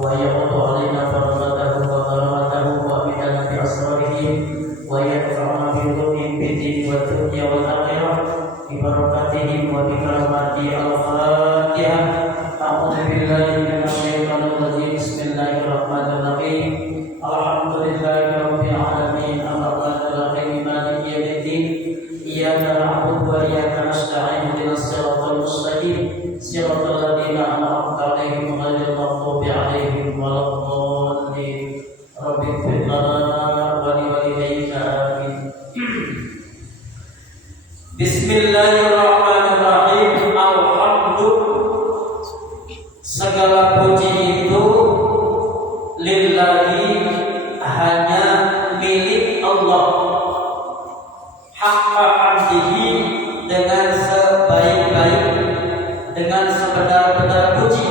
ويقض علينا فرضته وكرامته وأمدنا بأسراره وينفعنا بعلومهم في الدين والدنيا والآخرة ببركاتهم وبكرامته. الفاتحة. أعوذ بالله من الشيطان الرجيم. بسم الله الرحمن الرحيم. الحمد لله رب العالمين الرحمن الرحيم مالك يوم الدين إياك نعبد وإياك نستعين اهدنا الصراط المستقيم صراط الذين أنعمت عليهم غير المغضوب عليهم ولا الضالين. رب اغفر لنا ولوالديك آمين. Bismillahirrahmanirrahim. Alhamdulillah, segala puji itu lillahi, hanya milik Allah. Haqqa hamdihi, dengan sebaik-baik, dengan sebenar-benar puji.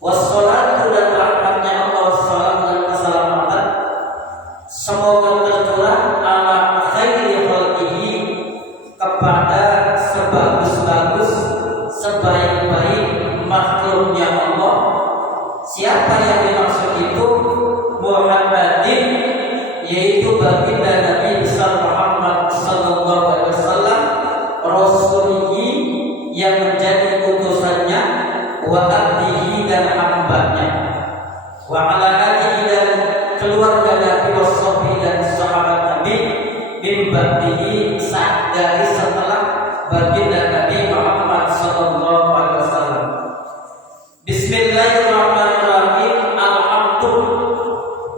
Wassalatu, dan rahmatnya Allah, salam dan keselamatan semoga tercurah ala khairi khalqihi, kepada sebagus-bagus, sebaik-baik makhluknya Allah. Siapa yang dimaksud itu? Muhammadin, yaitu baginda Nabi besar Muhammad sallallahu alaihi wasallam, rasulihi, yang menjadi utusannya, wa abdihi, dan hambanya, wa ala alihi, dan keluarga Nabi, washabi, dan sahabat Nabi, min ba'dihi, dari setelah baginda Nabi Muhammad sallallahu alaihi wasallam. Bismillahirrahmanirrahim. Alhamdulillah,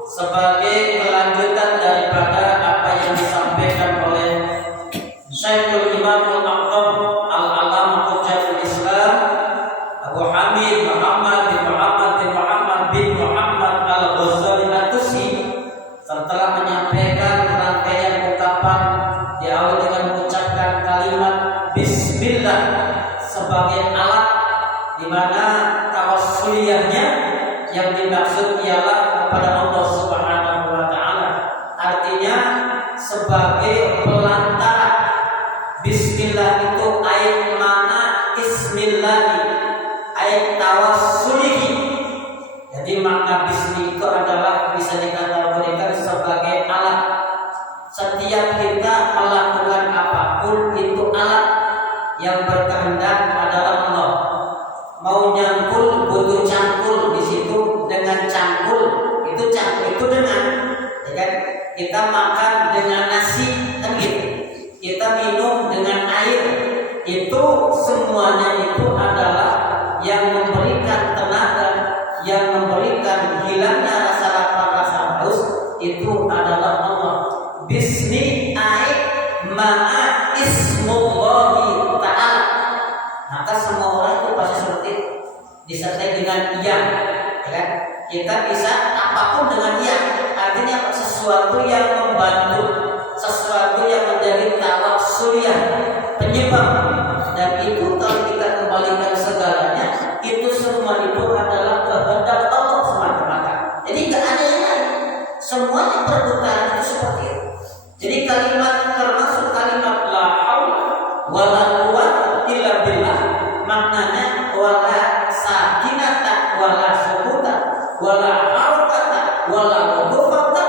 sebagai kelanjutan daripada apa yang disampaikan oleh Syekhul Imam Al-Aqdam Al-Alam Hujjatul Islam Abu Hamid Muhammad bin Muhammad bin Muhammad bin Muhammad Al-Ghazali At-Tusi, setelah menyampaikan rangkaian ucapan diawali dengan mengucapkan kalimat Bismillah sebagai alat di mana tawassuliyahnya yang dimaksud ialah kepada Allah Subhanahu wa taala. Artinya sebagai pelantara. Bismillah itu ayat mana Bismillah, ayat tawassulihi. Jadi makna bismi itu adalah bisa dikategorikan sebagai alat. Setiap kita melakukan apapun itu alat yang berkehendak adalah Allah. Mau nyangkul butuh cangkul, di situ dengan cangkul itu dengan, ya kan? Kita makan dengan nasi, kan gitu. Kita minum dengan air, itu semuanya itu adalah yang memberikan tenaga, yang memberikan hilangnya rasa lapar, rasa haus, itu adalah Allah. Bismi ai ma'a ismullahi ta'ala. Maka semua orang itu pasti seperti itu, disertai dengan yang, ya kan? Kita bisa apapun dengan yang, artinya sesuatu yang membantu, sesuatu yang menjadi tawassuliyah, penyebab. Dan itu kalau kita kembalikan segalanya, itu semua itu adalah kehendak Allah semata-mata. Jadi tidak ada yang lain. Semuanya perbuatan itu seperti itu. Jadi kalimat, termasuk kalimat la haula wala quwwata illa billah, maknanya wala sakinata wala sukuta wala harakata wala ghufata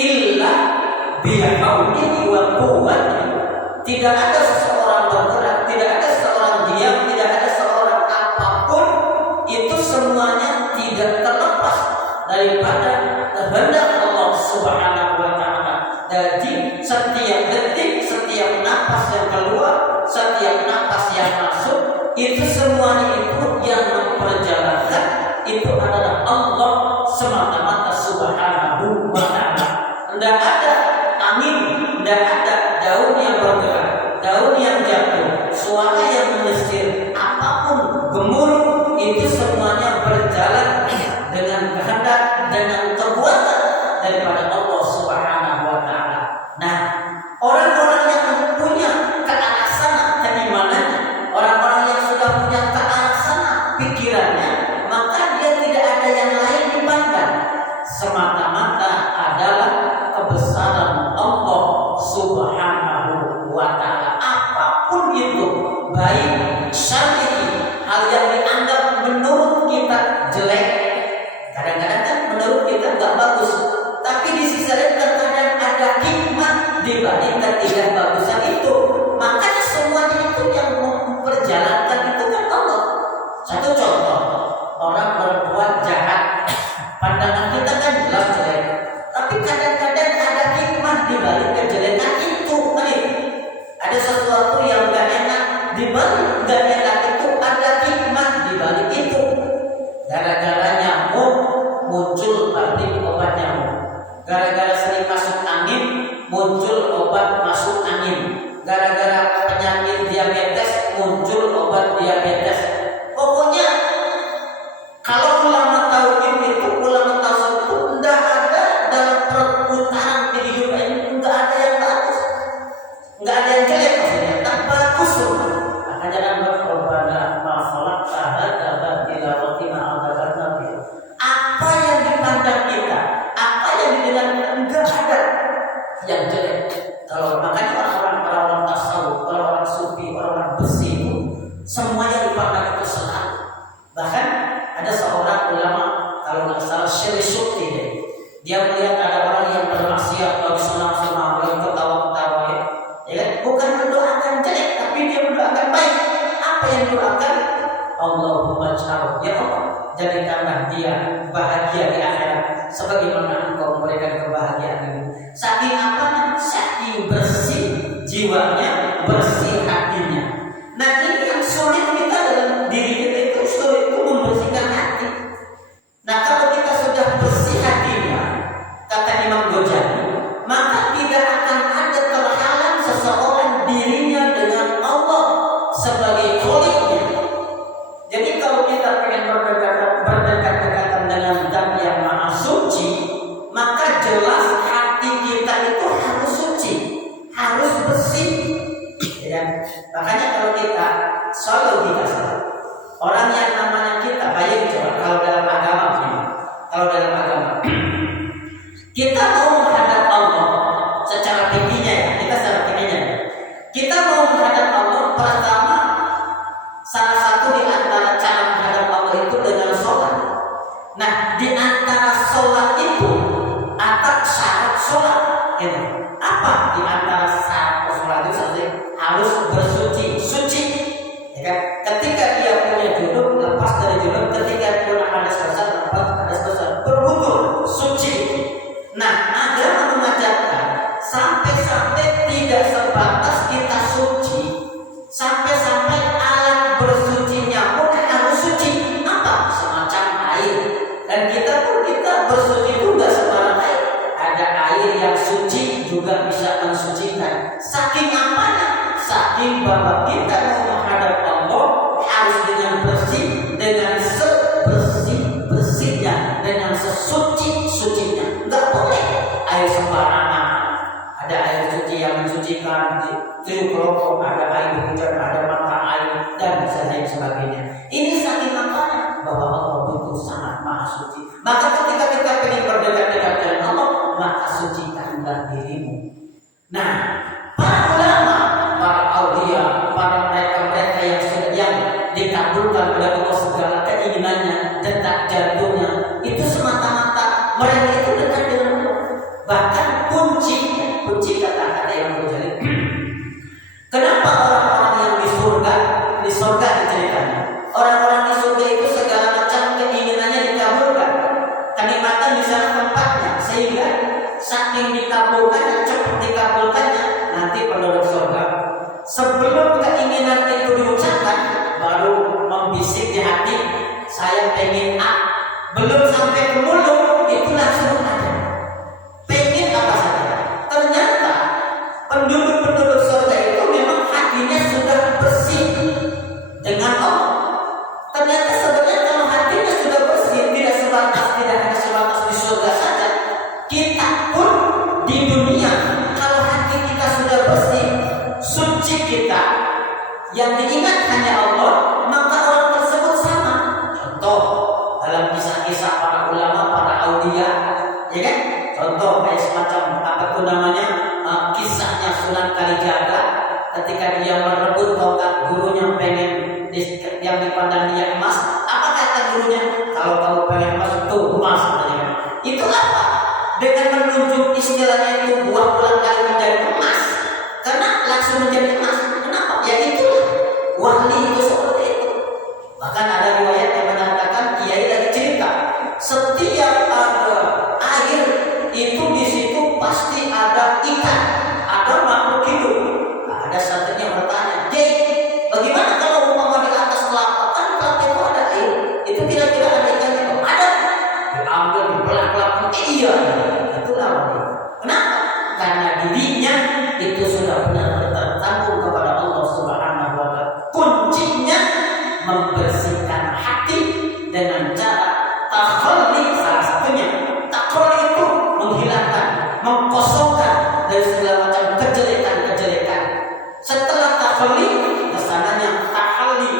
illa bihaulihi wa quwwati. Tidak ada seseorang bergerak, tidak ada seorang diam, tidak ada seorang apapun, itu semuanya tidak terlepas daripada kehendak Allah Subhanahu wa taala. Jadi setiap detik, setiap napas yang keluar, setiap napas yang masuk, itu semuanya itu yang memperjalankan itu adalah Allah semata-mata Subhanahu wa taala. Tidak ada angin, tidak ada daun yang bergerak, daun yang jatuh, suara yang menyesir, apapun gemuruh, itu semuanya berjalan dengan kehendak, dengan kekuatan daripada Allah Subhanahu wa taala. Nah, orang-orang yang punya ke arah sana keimanannya, orang-orang yang sudah punya ke arah sana pikirannya, maka dia tidak ada yang lain dipandang, semata-mata adalah kebesaran jadikanlah dia bahagia di akhirat sebagaimana Engkau memberikan kebahagiaan ini. Saking apa? Saking bersih jiwanya, bersih hatinya. Nah, ini yang sulit kita dalam diri kita itu, sulit itu membersihkan hati. Nah, kalau kita sudah bersih hatinya, kata Imam Ghazali, maka tidak akan ada terhalang seseorang dirinya dengan Allah sebagai kholiknya. Jadi kalau kita pengen berdekat-dekatan dengan Zat yang Maha Suci, maka jelas hati kita itu harus suci, harus bersih. Ya, makanya kalau kita selalu kita orang yang namanya kita baik, coba kalau dalam agama ini, kalau dalam agama kita mau menghadap Allah secara tingginya ya, kita secara tingginya kita mau menghadap Allah, pertama salah satu di antara cara menghadap Allah itu dengan sholat. Nah, di antara sholat itu apa syarat sholat? Gitu. Apa di antara syarat sholat itu? Harus bersuci, suci. Ya kan? Ketika dia punya junub, lepas dari junub. Ketika punya hadas besar, lepas hadas besar. Berwudu, suci. Nah, agama mengajarkan sampai-sampai tidak sebatas kita suci, sampai-sampai alat bersucinya pun harus suci. Apa? Semacam air. Dan kita bersuci itu nggak sembarang air. Ada air yang suci juga bisa mensucikan. Saking apanya? Saking bahwa kita mau menghadap Allah harus dengan bersih, dengan sebersih-bersihnya, dengan sesuci-sucinya. Nggak boleh air sembarangan. Ada air suci yang mensucikan, di tiup rokok, ada air hujan, ada mata air, dan sebagainya. Ini saking apanya? Bahwa Allah itu sangat Maha Suci. Maka ketika kita ingin berdekat-dekat dengan Allah, maka sucikanlah dirimu. Nah, para ulama, para aulia, para mereka-mereka yang dikabulkan oleh Allah segala keinginannya, detak jantungnya, itu semata-mata mereka itu dekat dengan Allah. Bahkan kunci kata-kata yang Ghazali. Kenapa orang-orang yang di surga diceritakan? Orang-orang di surga itu segala macam keinginannya dikabulkan, kenikmatan di sana tempatnya, sehingga saking dikabulkannya, cepat dikabulkannya, nanti penduduk surga sebelum keinginan itu diucapkan baru membisik di hati, saya pengen A, belum sampai ke mulut itu langsung ada. Pengen apa saja. Ternyata penduduk surga itu memang hatinya sudah bersih dengan Allah. Ternyata sebenarnya kalau hatinya sudah bersih, tidak hanya sebatas di surga saja, kita pun di dunia kalau hati kita sudah bersih, suci kita, yang diingat hanya Allah, maka orang tersebut sama. Contoh dalam kisah-kisah para ulama, para aulia, ya kan? Contoh kayak semacam apa itu namanya, kisahnya Sunan Kalijaga ketika dia merebut tongkat gurunya, pengen yang dipandang dia emas. Apa kata gurunya? Kalau kamu pengen emas itu emas, katanya. Itu apa? Dengan menunjuk istilahnya itu buah ulang kali menjadi emas, karena langsung menjadi emas. Kenapa? Ya itulah wali itu seperti itu. Bahkan ada riwayat yang mengatakan kiai lagi cerita, setiap ada air itu di situ pasti ada ikan, ada makhluk hidup. Nah, ada satunya bertanya, bagaimana kalau umpama di atas kelapa? Kan kelapa itu ada air, itu kira-kira ada ikan itu? Ada. Diambil, dibelah-belah. Iya, itulah wali. Kenapa? Karena dirinya itu sudah benar-benar tertanggung kepada Allah Subhanahu wa Ta'ala. Kuncinya membersihkan hati dengan cara takhalli, salah satunya. Takhalli itu menghilangkan, mengkosongkan dari segala macam kejelekan-kejelekan. Setelah takhalli, kesananya tahalli.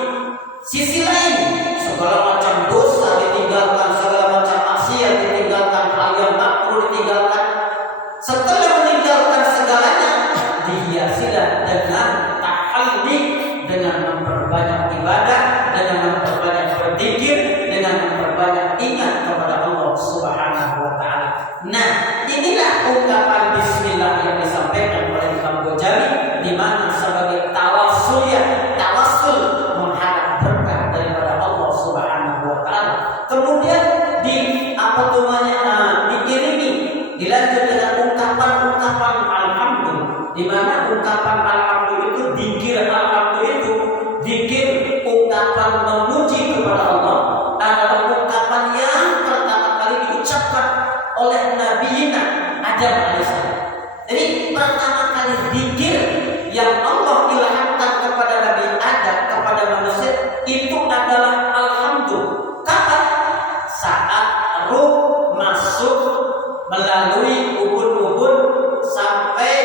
Sisi lain, segala macam dosa ditinggalkan, segala macam maksiat ditinggalkan, hal yang makruh ditinggalkan. Setelah meninggalkan segalanya, dihiasilah dengan tahalli, dengan memperbanyak ibadah, dengan memperbanyak berzikir, dengan memperbanyak ingat kepada Allah Subhanahu wa Ta'ala. Nah, inilah ungkapan bismillah yang disampaikan oleh Imam Ghazali, di mana sebagai tawassul menghadap berkah daripada Allah Subhanahu wa Ta'ala. ucapan alhamdulillah itu, dzikir alhamdulillah itu, dzikir ucapan memuji kepada Allah adalah ungkapan yang pertama kali diucapkan oleh Nabi Adam alaihissalam. Jadi pertama kali dzikir yang Allah ilhamkan kepada Nabi Adam, kepada manusia itu adalah alhamdulillah. Kapan? Saat ruh masuk melalui ubun-ubun sampai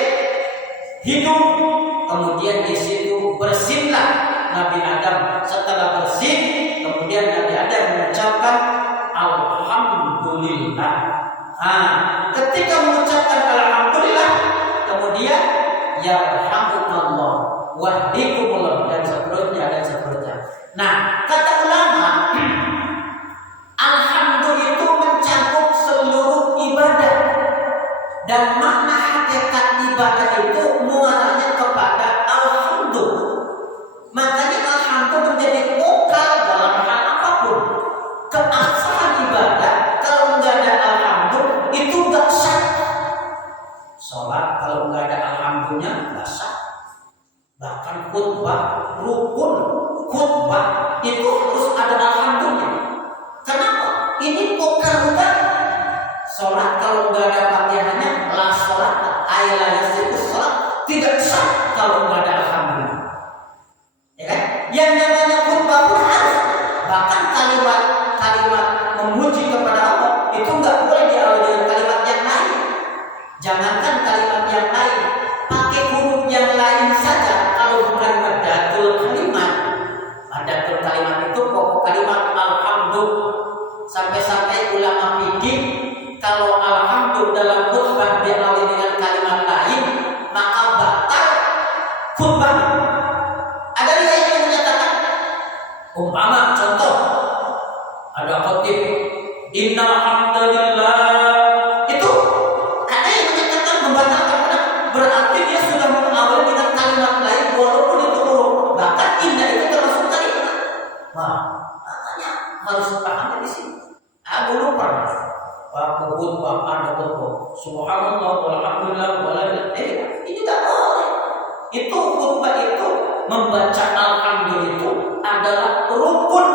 hidup, kemudian di situ bersinlah Nabi Adam. Setelah bersin, kemudian Nabi Adam mengucapkan alhamdulillah. Ketika mengucapkan alhamdulillah, kemudian yarhamukallah, wahdikumullah, dan seterusnya dan seterusnya. Nah, kata ulama, alhamdulillah itu mencakup seluruh ibadah, dan makna hakikat ibadah itu muaranya kepada alhamdulillah. Makanya alhamdulillah menjadi vokal dalam hal apapun. Keabsahan ibadah kalau nggak ada alhamdulillah itu nggak sah. Sholat kalau nggak ada alhamdulillah nggak sah. Bahkan khutbah, rukun khutbah itu harus ada alhamdulillah. Kenapa? Ini vokal bukan. Sholat kalau nggak ada fatihahnya, la sholat, la yasihu sholat, tidak sah kalau nggak ada alhamdulillah. Ya kan? Yang namanya khutbah pun harus. Bahkan kalimat memuji kepada Allah itu nggak boleh diawali dengan kalimat yang lain. Jangankan kalimat yang lain, pakai huruf yang lain saja kalau bukan madatul kalimat. Madatul kalimat itu pokok kalimat alhamdulillah. Sampai-sampai ulama fikih kalau alhamdulillah dalam khutbah diawali dengan kalimat lain, maka batal khutbah. Ada riwayat yang menyatakan, umpama contoh, ada khotib innal hamdalillah, itu ada yang menyatakan membatalkan, berarti dia sudah mengawali dengan kalimat lain walaupun itu huruf. Bahkan indah itu termasuk kalimat. Makanya harus paham di sini. Aku lupa. Waktu khutbah ada khutbah subhanallah walhamdulillah wala ilaha illallah, ini tidak boleh. Itu khutbah itu membaca alhamdulillah itu adalah rukun,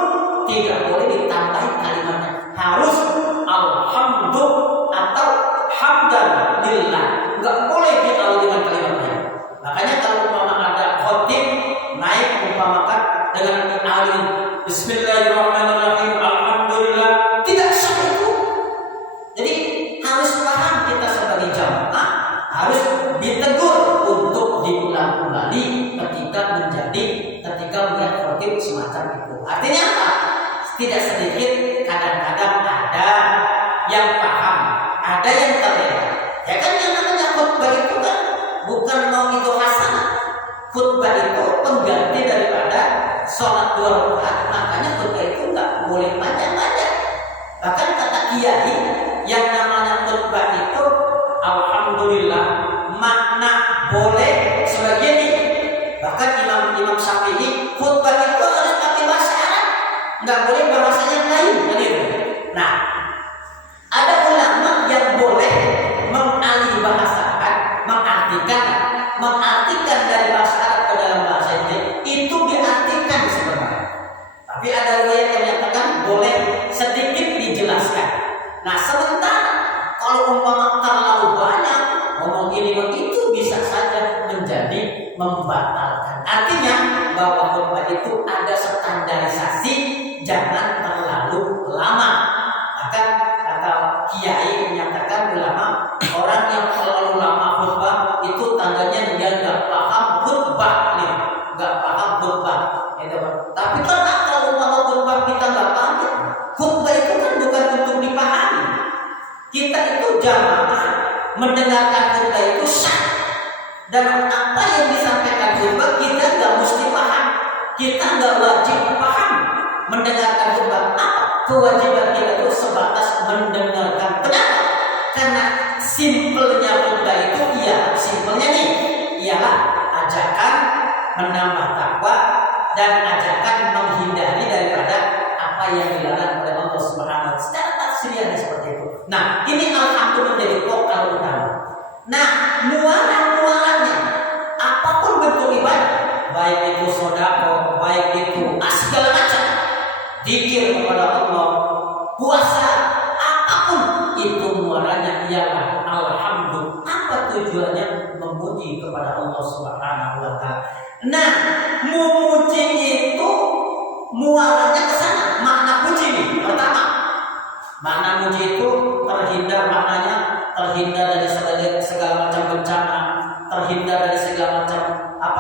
tidak boleh ditambahi kalimatnya. Harus alhamdulillah atau hamdan lillah, nggak boleh diawali dengan kalimatnya. Makanya kalau umpama ada khotib naik umpamakan dengan alif bismillahirrahmanirrahim alhamdulillah, tidak sah itu. Jadi harus paham kita sebagai jamaah, harus ditegur untuk diulang kembali ketika melihat khotib semacam itu. Artinya apa? Tidak sedikit kadang-kadang ada yang paham, ada yang terlena. Ya kan, yang namanya khutbah itu kan bukan mau'idhah hasanah. Khutbah itu pengganti daripada sholat 2 rakaat. Makanya khutbah itu nggak boleh panjang-panjang. Bahkan kata kiai, yang namanya khutbah itu alhamdulillah makna boleh sebagian ini. Bahkan Imam Syafi'i khutbah itu harus pakai bahasa Arab, nggak boleh bahasa yang lain. Nah, ada ulama yang boleh mengalih bahasakan, mengartikan dari bahasa Arab ke dalam bahasa Inggris, itu diartikan sebenarnya. Tapi ada riwayat yang menyatakan boleh sedikit dijelaskan. Nah, sementara kalau umpama terlalu banyak ngomong ini itu bisa saja menjadi membatalkan. Artinya bahwa khutbah itu ada standarisasi, jangan terlalu lama. Bahkan kata kiai menyatakan ulama, orang yang terlalu lama khutbah itu tandanya dia nggak paham khutbah nih, nggak paham khutbah. Itu. Tapi karena kalau umpama khutbah kita nggak paham, khutbah itu kan bukan untuk dipahami. Kita itu jamaah mendengarkan khutbah itu sah. Dan apa yang disampaikan khutbah kita nggak mesti paham, kita nggak wajib paham. Mendengarkan khutbah apa? Kewajiban kita itu sebatas mendengarkan. Kenapa? Karena simpelnya khutbah itu, simpelnya nih, ialah ajakan menambah takwa dan ajakan menghindari daripada apa yang dilarang oleh Allah Subhanahu wa Ta'ala. Secara tafsirnya seperti itu. Nah, ini alhamdulillah menjadi vokal utama. Nah, muara-muaranya apa baik itu sedekah, baik itu segala macam zikir kepada Allah, puasa, apapun itu muaranya ialah alhamdulillah. Apa tujuannya? Memuji kepada Allah Subhanahu wa taala. Nah, memuji itu muaranya ke sana. Makna puji ini pertama, makna muji itu terhindar, maknanya terhindar dari segala macam bencana, terhindar dari segala macam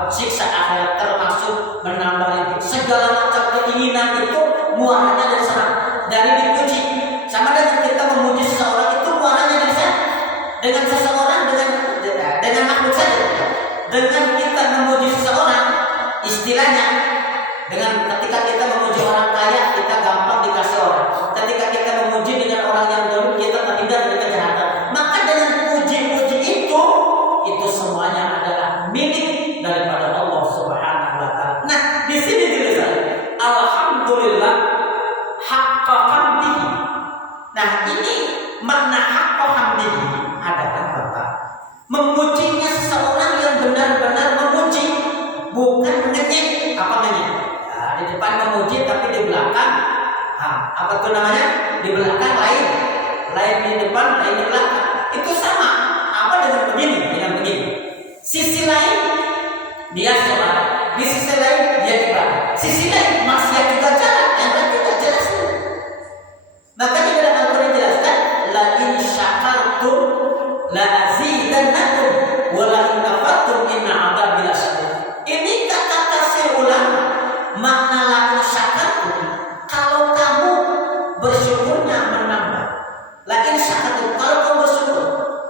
siksa akhirat, termasuk menambah itu segala macam keinginan itu muaranya dari sana, dari dipuji. Sama dengan kita memuji seseorang itu muaranya dari sana, dengan seseorang, dengan makhluk saja. Dengan kita memuji seseorang, istilahnya dengan ketika kita memuji orang kaya, kita gampang dikasih orang. Ketika kita memuji dengan orang yang dulu, kita terhindar dari kejahatan. Maka dengan puji-puji itu semuanya adalah milik daripada Allah Subhanahu wa taala. Nah, di sini ditulis alhamdulillah haqqa hamdihi. Nah, ini makna haqqa hamdihi adalah apa? Memujinya seseorang yang benar-benar memuji, bukan ngecek. Apa ngecek? Nah, di depan memuji tapi di belakang apa tuh namanya? Di belakang lain di depan, lain di belakang. Itu sama. Apa dengan begini? Sisi lain dia sholat, di sisi lain dia ibadah, sisi lain maksiat juga jalan, yang berarti tidak jelas. Makanya dalam Al-Quran jelaskan, la in syakartum la azidannakum wa la in kafartum inna adzabi lasyadid. Ini kata tafsir ulama, makna la in syakartum, kalau kamu bersyukurnya menambah. La in syakartum, kalau kamu bersyukur.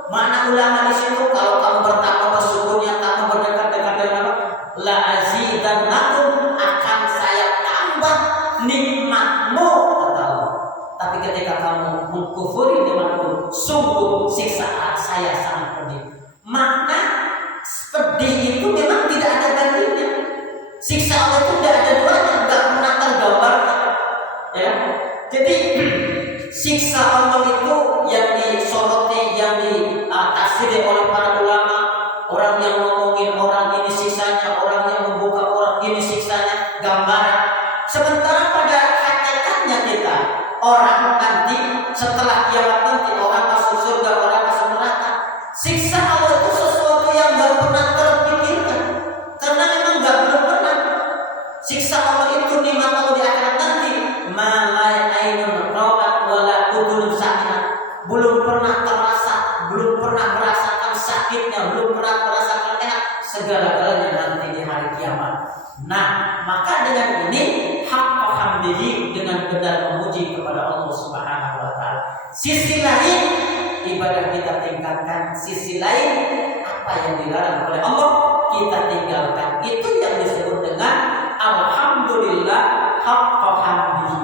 Makna ulama di situ, kalau kamu bertambah bersyukurnya, kamu berdekat-dekat dengan Allah, la azidannakum, akan saya tambah nikmatmu, kata Allah. Tapi ketika kamu mengkufuri nikmatku, sungguh siksaan saya sangat pedih. Makna pedih itu memang tidak ada bandingnya. Siksa Allah itu tidak ada duanya, tidak pernah tergambarkan. Ya, jadi siksa Allah itu yang disoroti, yang ditafsiri oleh para ulama, orang yang ngomongin orang ini siksanya, orang yang membuka orang ini siksanya, gambaran. Sementara pada hakikatnya kita, orang nanti setelah kiamat nanti, orang masuk surga, orang masuk neraka. Siksa Allah itu sesuatu yang gak pernah terpikirkan, karena memang belum pernah. Siksa Allah itu nikmat Allah di akhirat nanti, malai ainun ra'at wala udhun sami'at, belum pernah terasa, belum pernah merasakan sakitnya, belum pernah merasakan enak, segala-galanya nanti di hari kiamat. Nah, maka dengan ini haqqa hamdihi, dengan benar memuji kepada Allah Subhanahu wa taala. Sisi lain ibadah kita tingkatkan, sisi lain apa yang dilarang oleh Allah kita tinggalkan. Itu yang disebut dengan alhamdulillah haqqa hamdihi.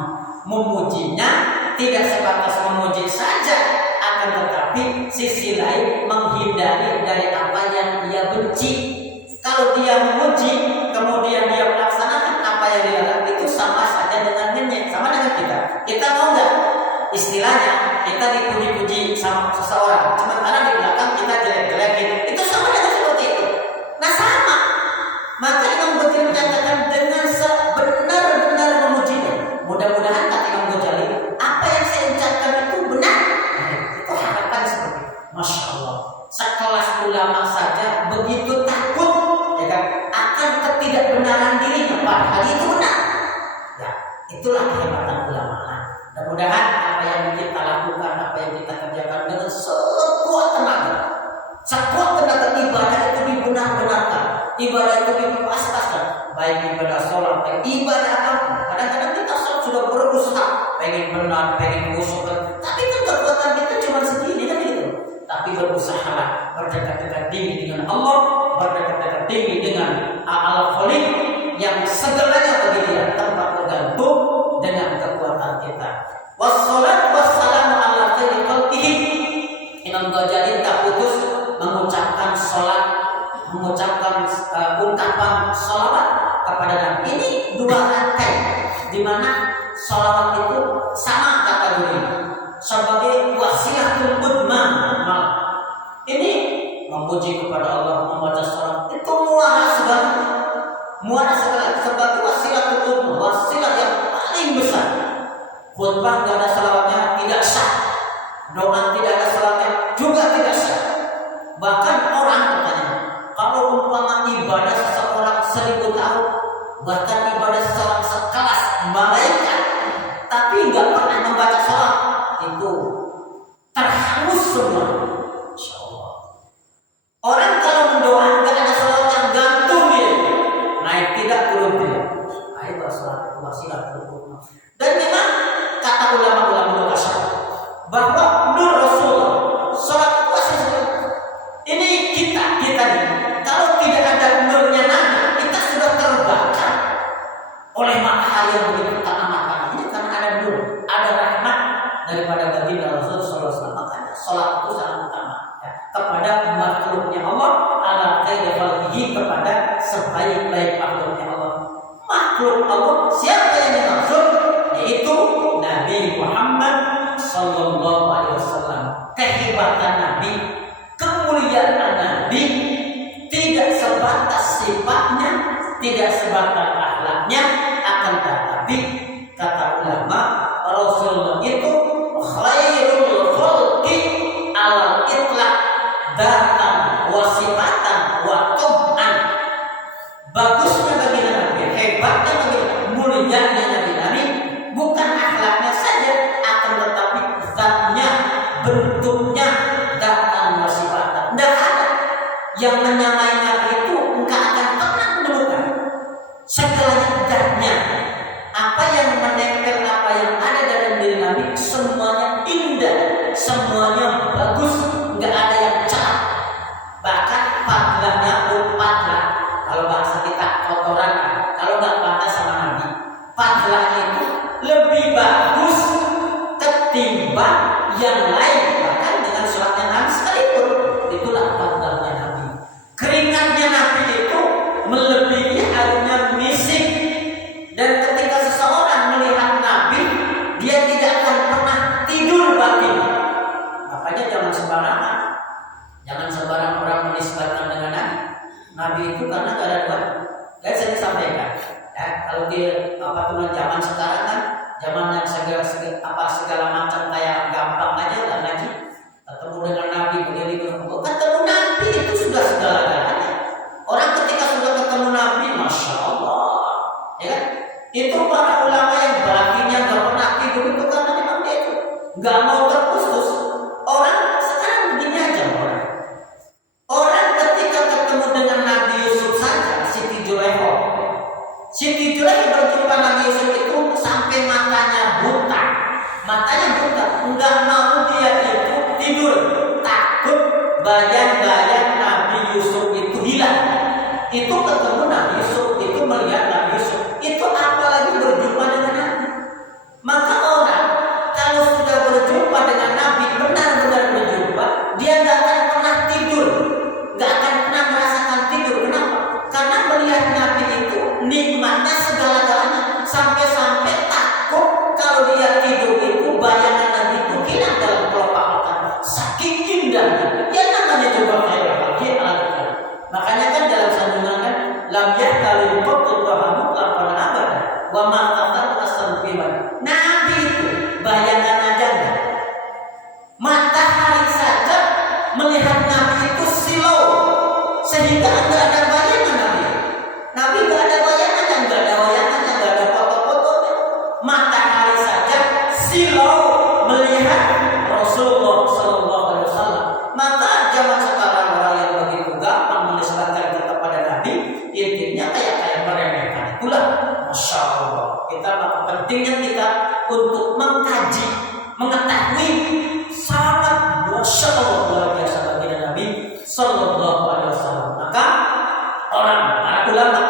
Memujinya tidak sebatas memuji saja, akan tetapi sisi lain menghindari dari apa yang dia benci. Kalau dia memuji kemudian dia melaksanakan apa yang dilarang, itu sama saja dengan nyenyek, sama dengan kita. Kita mau nggak istilahnya kita dipuji-puji sama seseorang, sementara di belakang kita jelek-jelekin, itu sama dengan seperti itu. Nah, sama. Maka Imam Ghazali menyatakan dengan sebenar-benar memujinya. Mudah-mudahan kata Imam Ghazali, apa yang saya ucapkan itu benar. Itu harapan seperti itu. Masya Allah. Sekelas ulama saja begitu takut, ya kan, akan ketidakbenaran dirinya, padahal itu benar. Ya, itulah kehebatan ulama. Mudah-mudahan apa yang kita lakukan, apa yang kita kerjakan dengan sekuat tenaga ibadah itu dibenar-benarkan, ibadah itu dipas-paskan, baik ibadah sholat, baik ibadah apapun. Kadang-kadang kita sudah berusaha, pengen benar, pengen khusyuk, tapi kan kekuatan kita cuma segini kan gitu. Tapi berusahalah berdekat-dekat tinggi dengan Allah, berdekat-dekat tinggi dengan Al-Khaliq yang segalanya bagi dia tempat bergantung dengan kekuatan kita. Wassalatu wassalamu ala khairi khalqihi. Imam Ghazali tak putus mengucapkan salat, mengucapkan ungkapan salawat kepada Nabi. Ini dua rangkai di mana salawat itu sama kategorinya sebagai wasilatul udman. Ini memuji kepada Allah, membaca salat itu muara segalanya. Khutbah nggak ada salawatnya tidak sah. Doa tidak ada salawatnya juga tidak sah. Bahkan orang katanya, kalau umpama ibadah seseorang 1000 tahun, bahkan ibadah seseorang sekelas malaikat, tapi nggak pernah membaca salat, itu terhangus semua. Insya Allah. Orang kalau mendoa nggak ada salawatnya, gantung dia, naik tidak turun dia. Ayo salat itu wasilah turun. Dan memang kata ulama-ulama tasawuf bahwa nur Rasulullah salat itu wasilah. Ini kita nih, kalau tidak ada nurnya Nabi, kita sudah terbakar oleh matahari yang begitu amat ini, karena ada nur, ada rahmat daripada baginda Rasulullah SAW. Makanya salat itu sangat utama ya, kepada makhluknya Allah, ala khairi khalqihi, kepada sebaik-baik makhluknya Allah. Makhluk Allah siapa yang dimaksud? Yaitu Nabi Muhammad sallallahu alaihi wasallam. Kehebatan Nabi, kemuliaan Nabi tidak sebatas sifatnya, tidak sebatas akhlaknya, akan tetapi kata ulama, Rasulullah itu khairul khalqi ala itlaq, datan wa sifatan wa tum'an. Bagusnya baginda Nabi, hebatnya baginda, mulianya Nabi, bukan akhlaknya saja, akan tetapi zatnya, bentuknya, datan wa sifatan. Tidak ada yang menyamai Nabi itu, engkau akan pernah menemukan. Segala zatnya, apa yang menempel, apa yang ada dalam diri Nabi, semuanya indah, semuanya bagus, nggak ada yang cacat. Bahkan padlahnya pun padlah, kalau bahasa kita kotoran, kalau nggak pantas sama Nabi, padlahnya itu lebih bagus ketimbang yang lain, bahkan dengan sholatnya Nabi sekalipun. Itulah padlahnya Nabi. Keringatnya Nabi itu melebihi harumnya misik, dan ketika seseorang melihat Nabi, dia tidak akan pernah tidur batin. Makanya jangan sembarangan, jangan sembarang orang menisbatkan dengan Nabi. Nabi itu karena gak ada dua. Saya sering sampaikan, ya, kalau di zaman sekarang kan, zaman yang segala macam kayak gampang aja lah ngaji. Ketemu dengan Nabi, ketemu Nabi itu sudah segala-galanya. Orang ketika sudah ketemu Nabi, masya Allah, ya kan? Itu para ulama yang batinnya gak pernah tidur itu karena memang dia itu gak mau terputus. Orang sekarang begini aja orang ketika ketemu dengan Nabi Yusuf saja, Siti Zulaikha berjumpa Nabi Yusuf itu sampai matanya buta, nggak mau dia itu tidur, takut bayang-bayang Nabi Yusuf itu hilang. Itu ketemu Nabi Yusuf, itu melihat Nabi Yusuf, itu apalagi berjumpa dengan Nabi. Maka orang kalau sudah berjumpa dengan Nabi, benar-benar berjumpa, dia nggak akan pernah tidur, nggak akan pernah merasakan tidur. Kenapa? Karena melihat Nabi itu nikmatnya segala-galanya, sampai-sampai takut kalau dia tidur itu bayangan Nabi itu hilang dalam kelopak mata. Saking indahnya, ya namanya juga khairul khalqi ala. Makanya kan dalam sandungan kan, lam yahtalil qattu tahamut laqad abada wa ma qatal asal-fiman. Nabi itu bayangan aja enggak. Matahari saja melihat Nabi itu silau, sehingga enggak ada bayangan Nabi. Nabi enggak ada bayangannya, enggak ada bayangannya, enggak ada foto-fotonya. Matahari saja silau melihat Rasulullah sallallahu alaihi wasallam. Maka zaman sekarang orang yang begitu gampang menisbatkan kita pada Nabi, intinya kayak meremehkan. Itulah masya Allah. Kita pentingnya kita untuk mengkaji, mengetahui sangat masya Allah luar biasa baginda Nabi sallallahu alaihi wasallam. Maka para ulama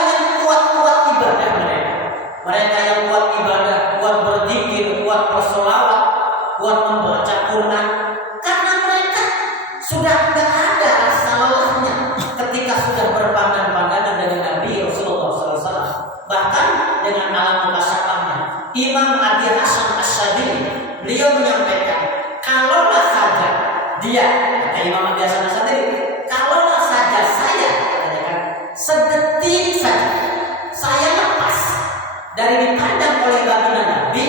yang kuat ibadah mereka yang kuat ibadah, kuat berzikir, kuat bersolawat, kuat membaca Quran, karena mereka sudah tidak ada rasa lelahnya ketika sudah berpandang-pandangan dengan Nabi Rasulullah SAW. Bahkan dengan alam mukasyafahnya, Imam Abi Hasan Asy'adili beliau menyampaikan, kalaulah saja dia, kata Imam Abi Hasan Asy'adili, kalaulah saja saya, katakan sedetik saja saya lepas dari dipandang oleh baginda Nabi,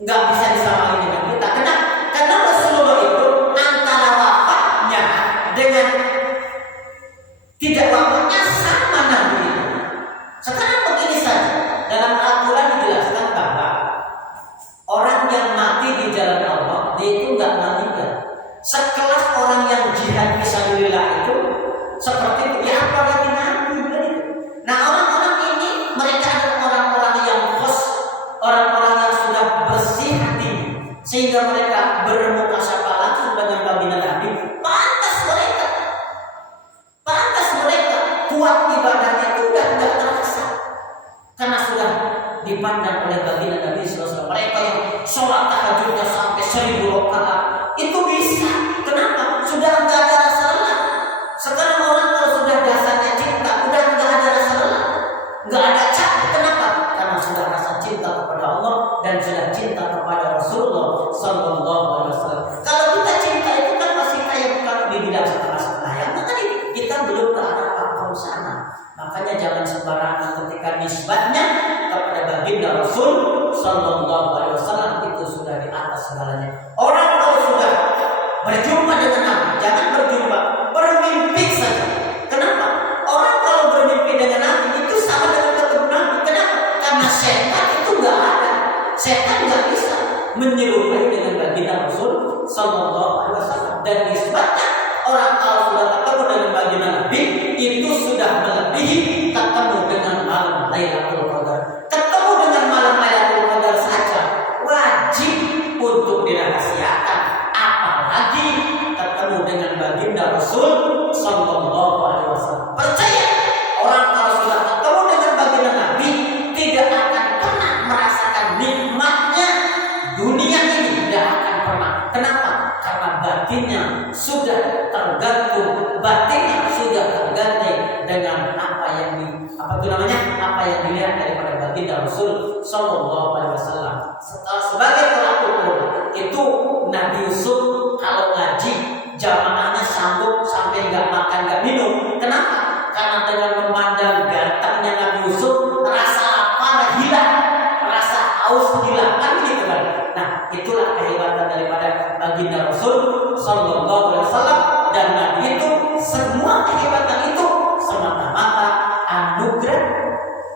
nggak bisa disamakan dengan kita. Kenapa? Karena Rasulullah itu antara wafatnya dengan tidak wafatnya sama Nabi itu. Sekarang begini saja, dalam Al-Quran dijelaskan bahwa orang yang mati di jalan Allah dia itu nggak meninggal. Sekelas orang yang jihad fisabilillah itu seperti itu, ya apalagi Nabi itu. Nah orang-orang ini mereka adalah orang-orang yang khos, orang-orang yang sudah bersih hati, sehingga mereka bermukasyafah langsung dengan baginda Nabi. Pantas mereka kuat ibadahnya itu udah nggak terasa, karena sudah dipandang oleh baginda Nabi SAW. Mereka yang sholat tahajudnya sampai 1000 rakaat itu bisa. Kenapa? Sudah nggak ada rasa lelah. Sekarang orang kalau sudah dasarnya cinta, udah nggak ada rasa lelah, nggak ada capek. Kenapa? Karena sudah rasa cinta kepada Allah dan sudah cinta kepada Rasulullah Sallallahu Alaihi Wasallam. Kalau kita cinta itu kan masih kayak kalau dibilang setengah-setengah, ya makanya kita belum ke arah pakem sana. Makanya jangan sembarangan ketika nisbatnya kepada baginda Rasul Sallallahu Alaihi Wasallam, itu sudah di atas segalanya. Orang kalau sudah berjumpa dengan Nabi, jangan berjumpa, bermimpi saja. Kenapa? Orang kalau bermimpi dengan Nabi itu sama dengan ketemu Nabi. Kenapa? Karena setan itu nggak ada. Setan nggak bisa menyerupai dengan baginda Rasul Sallallahu Alaihi Wasallam. Dan nisbatnya orang kalau sudah ketemu dengan baginda Nabi itu sudah melebihi ketemu dengan malam Lailatul Qadar. Ketemu dengan malam Lailatul Qadar saja wajib untuk dirahasiakan, apalagi ketemu dengan baginda Rasul Sallallahu Alaihi Wasallam. Percaya, orang kalau sudah ketemu dengan baginda Nabi tidak akan pernah merasakan nikmatnya dunia ini, tidak akan pernah. Kenapa? Karena batinnya sudah tergantung, batinnya sudah tergantung dengan apa yang apa yang dilihat daripada baginda Rasul Sallallahu Alaihi Wasallam. Sebagai tolak ukur itu Nabi Yusuf kalau ngaji jamaahnya sanggup sampai nggak makan nggak minum. Kenapa? Karena dengan memandang gantengnya Nabi Yusuf rasa lapar hilang, rasa haus hilang, kan gitu kan. Nah itulah kehebatan daripada baginda Rasul Sallallahu Alaihi Wasallam. Dan Nabi itu semua kehebatan itu semata-mata anugerah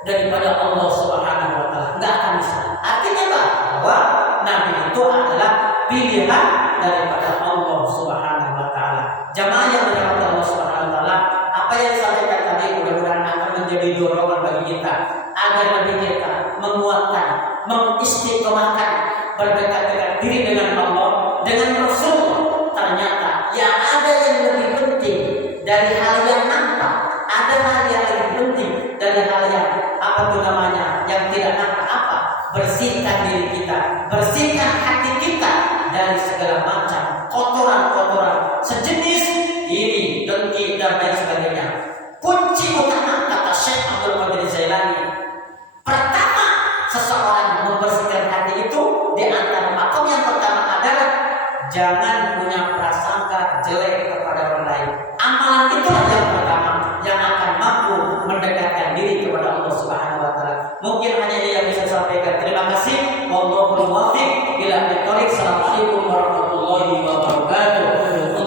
daripada Allah Subhanahu Wa Taala, nggak akan bisa. Artinya apa? Bahwa Nabi itu adalah pilihan daripada Allah Subhanahu Wa Taala. Jamaah yang dirahmati Allah Subhanahu Wa Taala, apa yang disampaikan tadi mudah-mudahan akan menjadi dorongan bagi kita agar lebih kita menguatkan, mengistiqomahkan, berdekat-dekat diri dengan Allah, dengan Rasul. Ternyata yang ada yang lebih penting dari hal yang nampak, ada hal yang lebih penting dari hal yang apa itu namanya